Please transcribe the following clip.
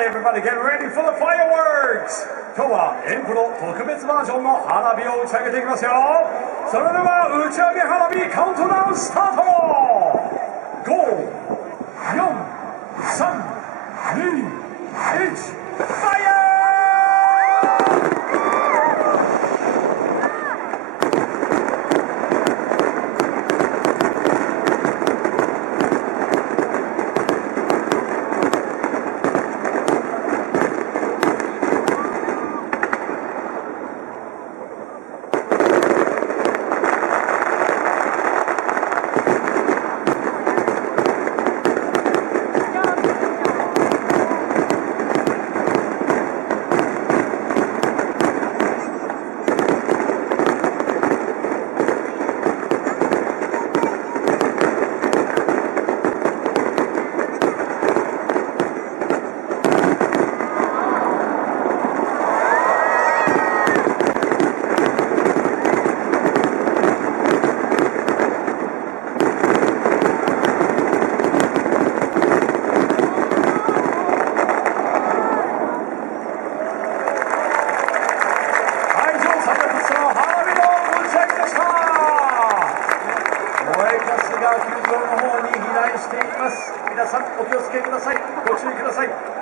Everybody get ready for the fireworks! 今日はエンプロ特別バージョンの花火を打ち上げていきますよ。それでは打ち上げ花火カウントダウンスタート。 5、4、3、2、1、ファイヤー！球場の方に飛来しています。皆さんお気をつけください。ご注意ください。